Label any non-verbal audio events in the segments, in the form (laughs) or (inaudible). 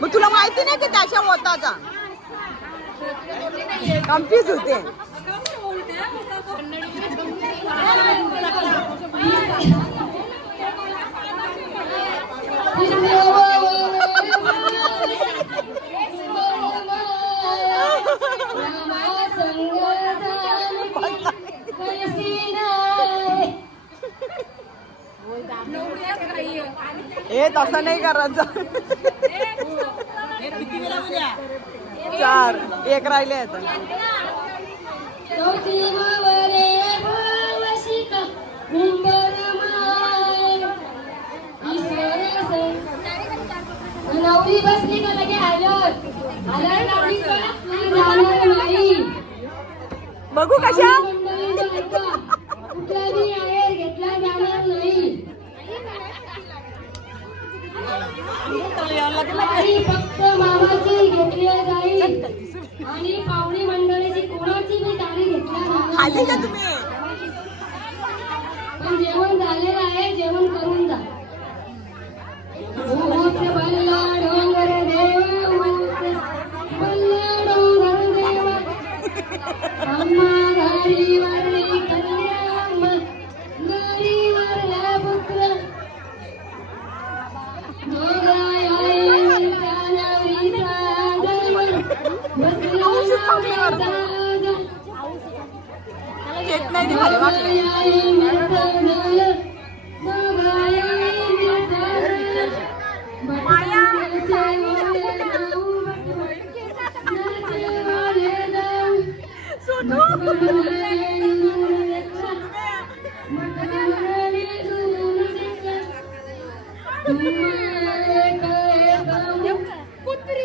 मग तुला माहिती नाही की त्याच्या मताचा कन्फ्यूज होते. तसा नाही करायचं. चार एक राहिले नवरी बसली का लगे नवरी बघू कशा? खाल्ली का तुम्ही. पण जेवण झालेलं आहे जेवण करून जा. डोंगर डोंगर Putri.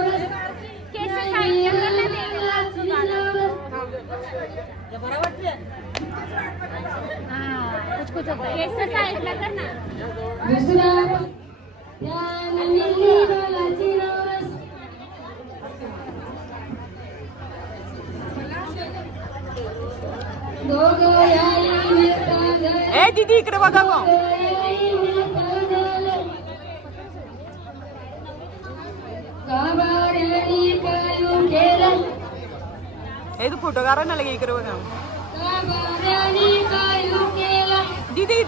ती खाली वाकली. मटवा मनानी करल्या पोट हे भारी दिसतात मटवा मनानी करल्या पोट त्याचे फोटो पोट्या ठेवल्या चंदन पाट्या ठेवल्या चंदन पाट्या बारकी नाही ए दीदी इकडे बघा मग ए तू फोटो काढा ना लगे इकडे बघा दीदी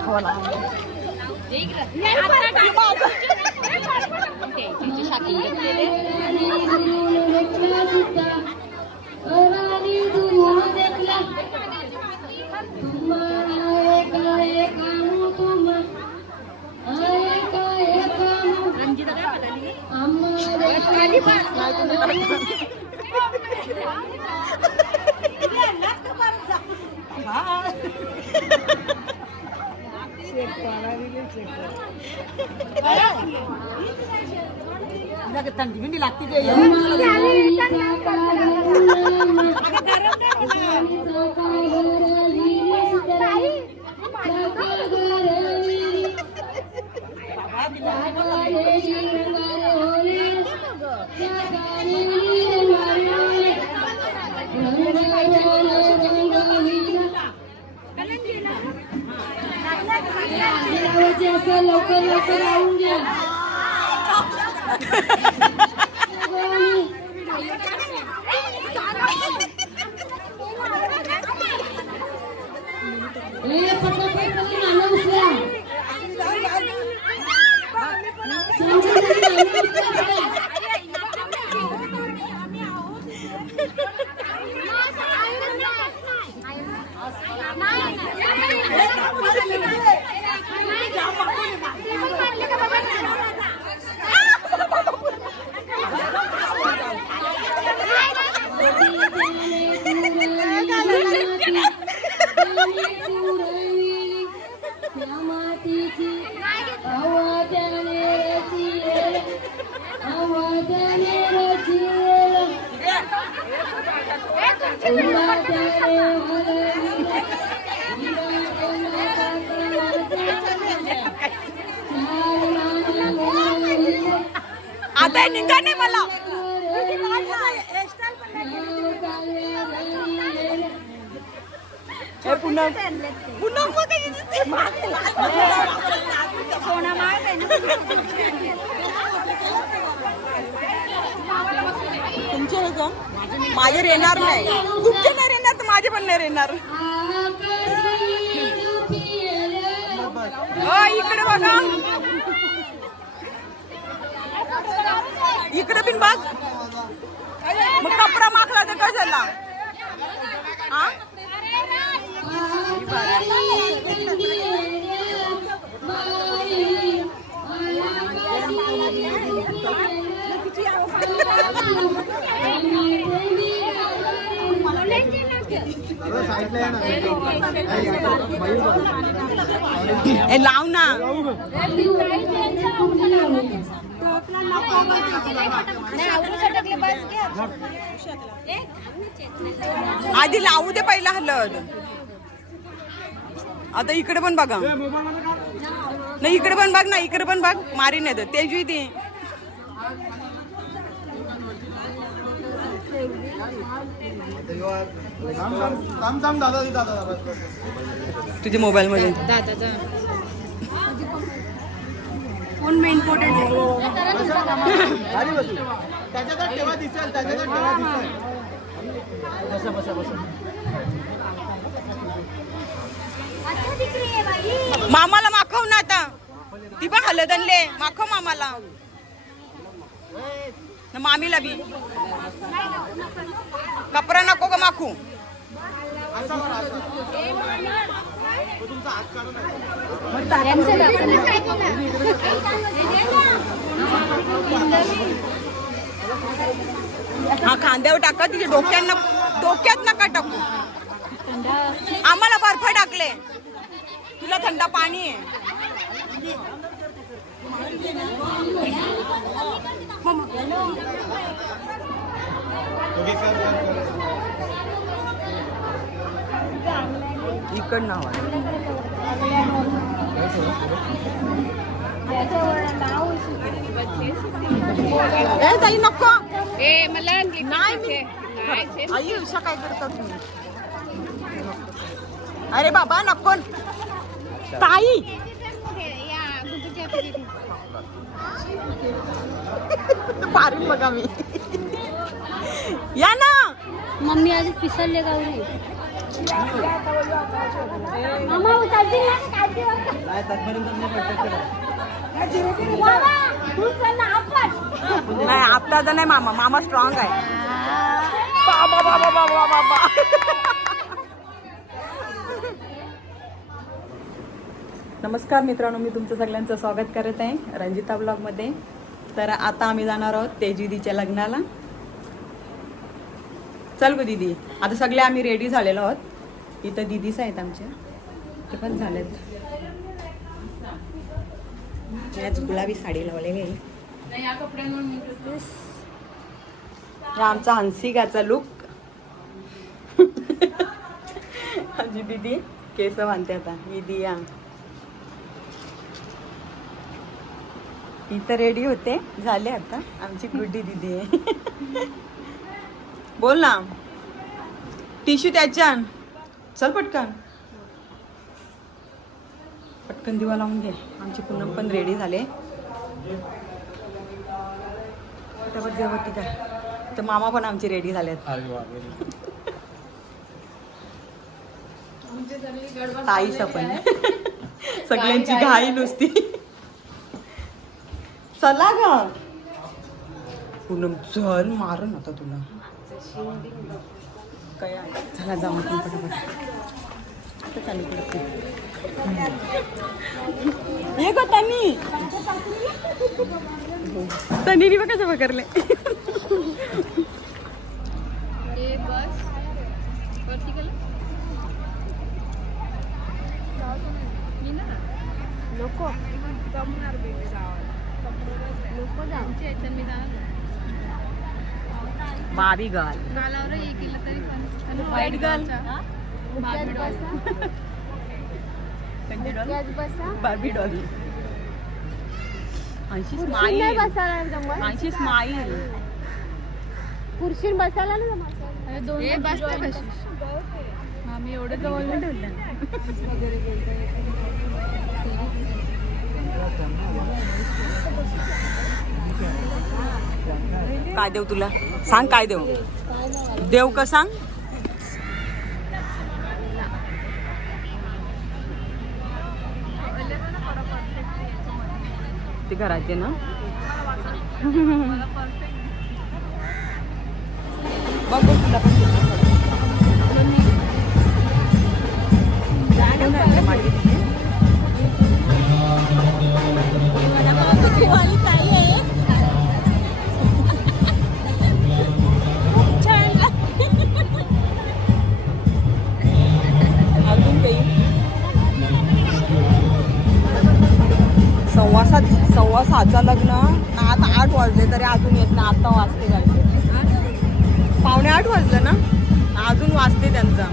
看了。你看他戴帽子 असं लवकर लवकर लावून घ्या ए पटापट करून नाणं उचला. सांगा तरी नाणं उचला बघा. त्या मातीची हवा त्याने रचिले हवा त्याने रचिले तुला त्याने हलविले विराटना पात्राचा चार नाणं मोडविले आता निघा नाही मला. पुन्हा. पुन्हा तुमचे हे का माझे येणार नाही. तुमचे नाही येणार तर माझे पण नाही येणार इकडे बघा इकडे बिन बघ मग कपडा माखला तर काय झाला हा लाव ना. आधी लावू दे पहिला हलद आता इकडे पण बघा. नाही इकडे पण बघ ना इकडे पण बघ. मारी नाही तर तेजू ती तुझ्या मोबाईल मध्ये खाली बसू. त्याच्याकडे ठेवा दिसेल त्याच्याकडे ठेवा दिसेल. बसा बसा बसा. मामाला माखव ना आता. ती पण हलद आणले माखव मामाला. न मामीला बी. कपडा नको का माखू? हा खांद्यावर टाका तिच्या डोक्यांना डोक्यात नका टाकू. आम्हाला बर्फ टाकले. तुला थंड पाणी आहे. इकड नाव आहे. ए ताई नको. नाही मी आई उषा काय करता तुम्ही? अरे बाबा नको. ताई. पारीन बघा मी. या ना. मम्मी आज पिसरले गावरी. मामा उचलतील ना काळजी बघ. बाबा, उचल ना आपण. नाही आता तर नाही मामा. मामा स्ट्रॉंग आहे. बाबा बाबा बाबा बाबा नमस्कार मित्रांनो मी तुमचं सगळ्यांचं स्वागत करत आहे रंजिता ब्लॉगमध्ये तर आता आम्ही जाणार आहोत तेजुदीच्या लग्नाला. चल गो दीदी. आता सगळे आम्ही रेडी झालेलो आहोत. इथं दीदीच आहेत आमच्या. ते पण झालेत. आज गुलाबी साडी लावलेली आहे. आमचा आमचा हंसिकाचा लुक माझी दीदी केस बांधते आता. ही दिया. ही तर रेडी होते. झाले आता. आमची गुड्डी दिदी आहे. (laughs) बोल ना. टिश्यू त्याच्यान चल पटकन. पटकन दिवा लावून घे. आमची पूनम पण रेडी झाले. जेवती का तर मामा पण आमचे रेडी झालेत. ताईच पण (laughs) सगळ्यांची घाई नुसती. चला ग. पूनम चल मार आता तुला? चला जाऊ आपण पटापट. आता चालू करते ये गो तनी तनीने बघा कसं पकडले बाबी girl white girl Barbie doll अशी स्माईल अशी स्माईल खुर्शीन बसायला ना आम्ही एवढं जवळ (laughs) (laughs) काय देऊ तुला? सांग काय देऊ? देव का सांग? ते घराचे ना. बघू तुला पण माझी सव्वा सात सव्वा सहाचा लग्न आता आठ वाजले तरी अजून येत ना आता वाजते जायचे पावणे आठ वाजले ना? अजून वाजते त्यांचा.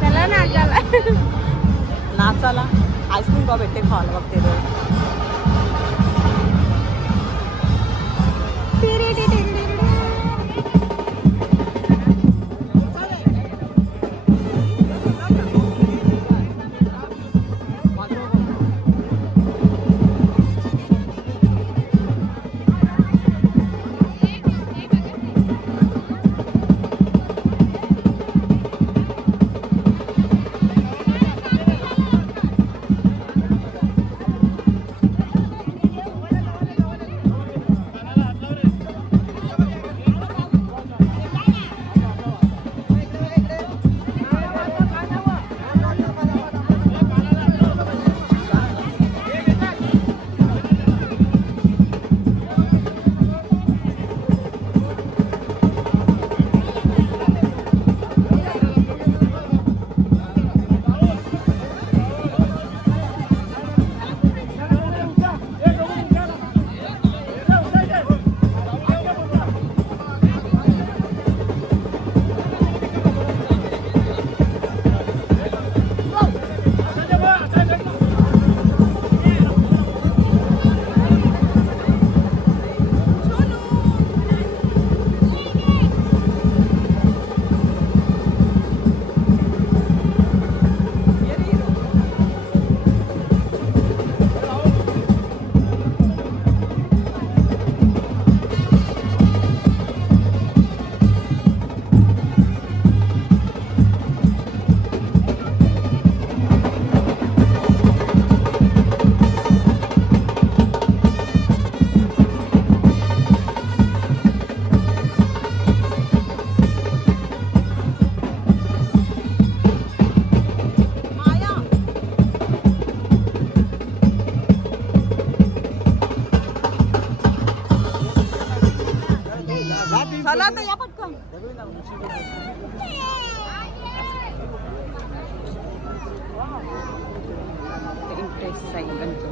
चला ना चला. नाचाला. आईस्क्रीम का भेटते खावायला बघते रोज. चला आता या पटकन इंटरेस्ट आहे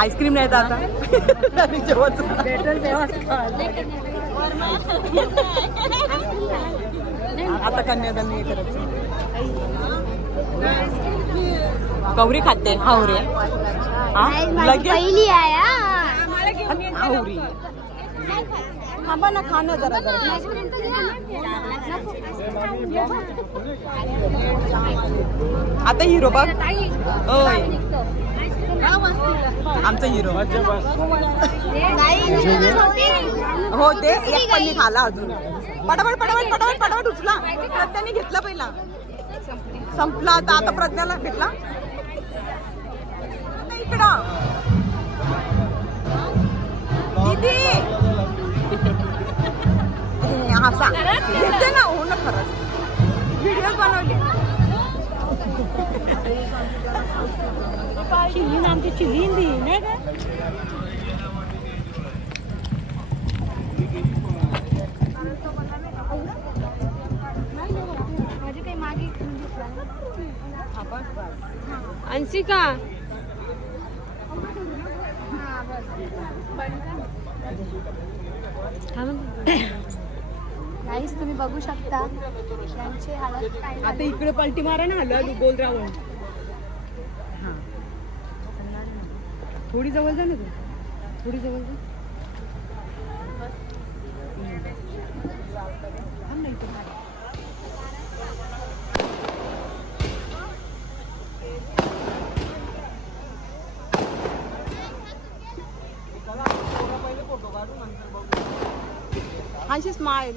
आईस्क्रीम नाही आता. जेवण आता कन्यादान नाही करत. गौरी खाते. हावरे हा? पहिली आहे हावरी थांबा ना खाणं जरा जरा. आता हिरो बघ. आमचा हिरो. हो ते एक पण खाला अजून. पटापट पटापट पटापट पटापट उचला. प्रज्ञाने घेतला पहिला. संपला आता आता प्रज्ञाला घेतला. इकडं. दीदी! असा. घेते ना हो ना खरंच. व्हिडिओ बनवले. चिलीन आमची चिलीन दी नाही का? अंशिका. गाईस तुम्ही बघू शकता. त्यांचे हालत काय आता इकडे पलटी मारा ना आलं गोल रावण. थोडी जवळ जा ना तू. थोडी जवळ जा. हा ना स्माईल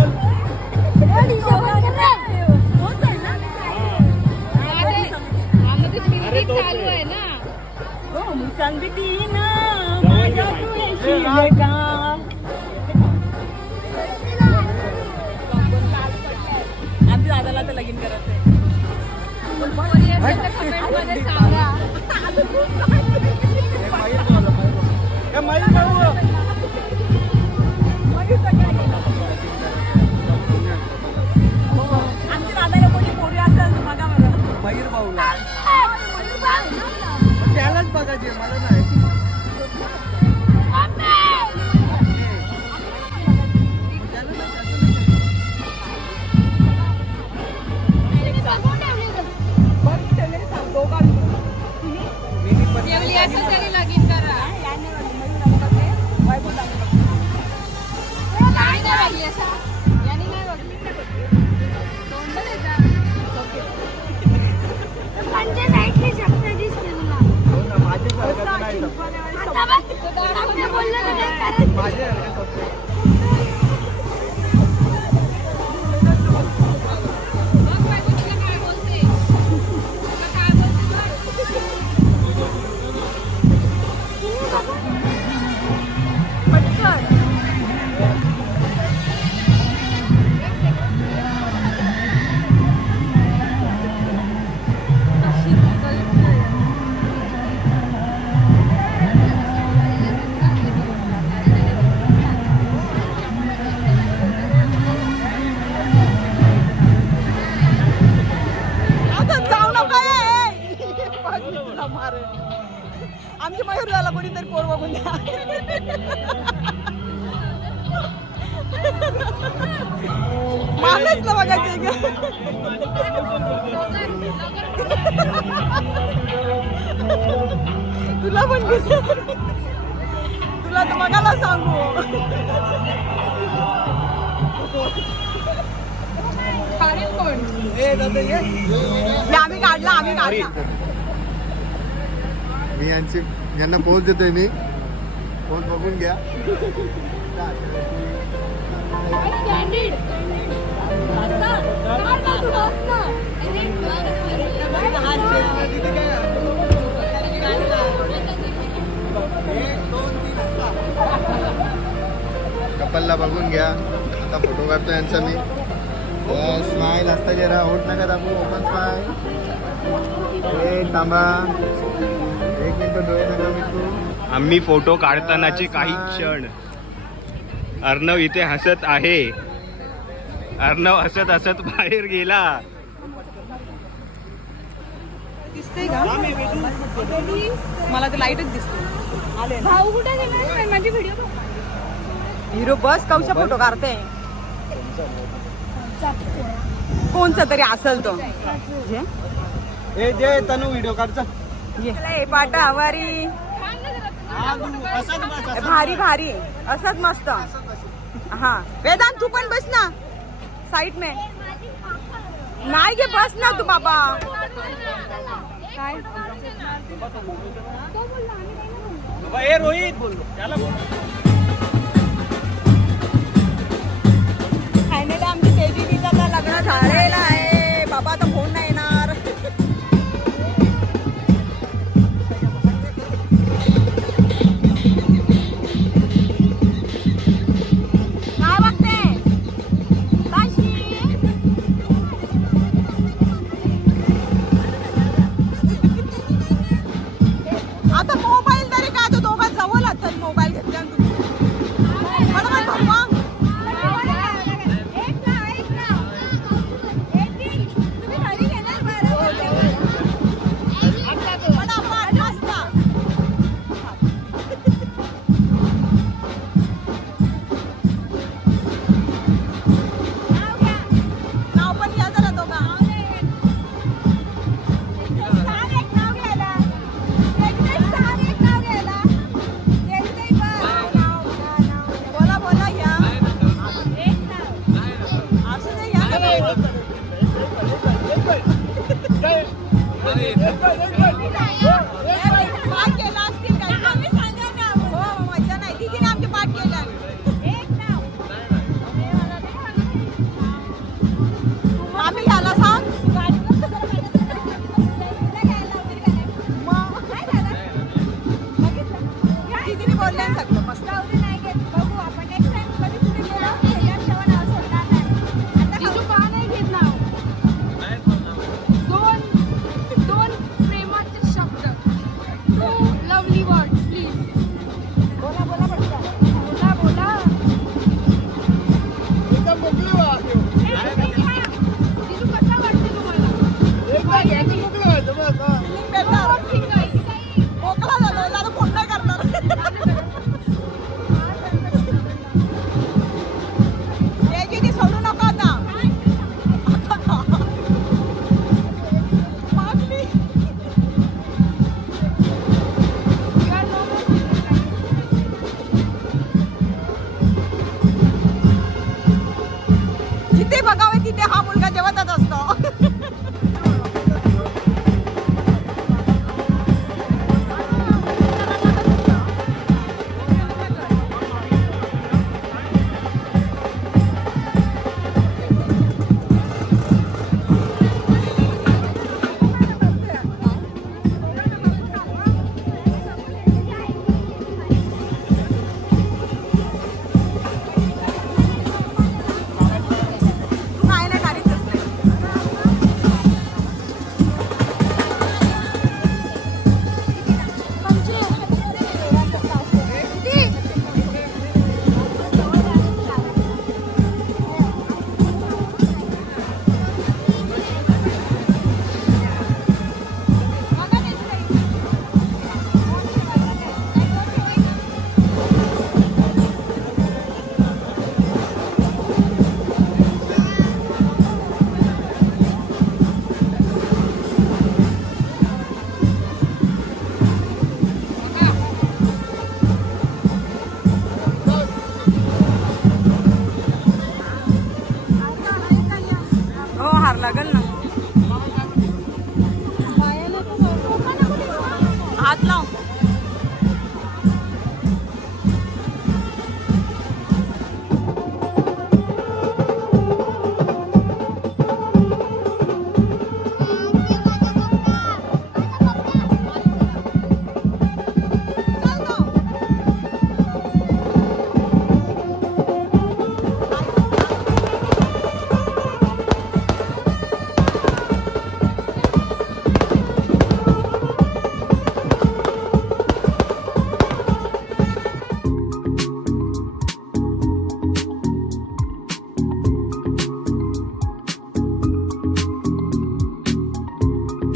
सांगती ना माझ्या तुळशी आमच्या दादाला तर लगीन करायचंय हे आमच्या दादाला कोणी पोरी असेल बघा बरं. मयूर भाऊला. मला माझ्या त्यांना पोच देतोय मी. फोन बघून घ्या. कपलला बघून घ्या. आता फोटो काढतो यांचा मी. स्माईल असता जरा होत नका दाबू ओपन स्माईल ए थांबा. आम्ही फोटो काढतानाचे काही क्षण. अर्णव इथे हसत आहे. अर्णव हसत हसत बाहेर गेला. दिसतंय का? मला तर लाईटच दिसते आले ना भाऊ कुठे गेला? माझी व्हिडिओ हिरो बस कौशा फोटो काढते. कोणचा तरी असेल तो. जे? ए जे तनु व्हिडिओ काढचा ए, भारी भारी. असंच मस्त. हा. वेदांत तू पण बस ना. साईड में. नाही गे बस ना तू बाबा. काय रोहित. बोललो त्याला बोल. फायनली आमची तेजी लग्न झालेलं आहे. बाबा आता फोन नाही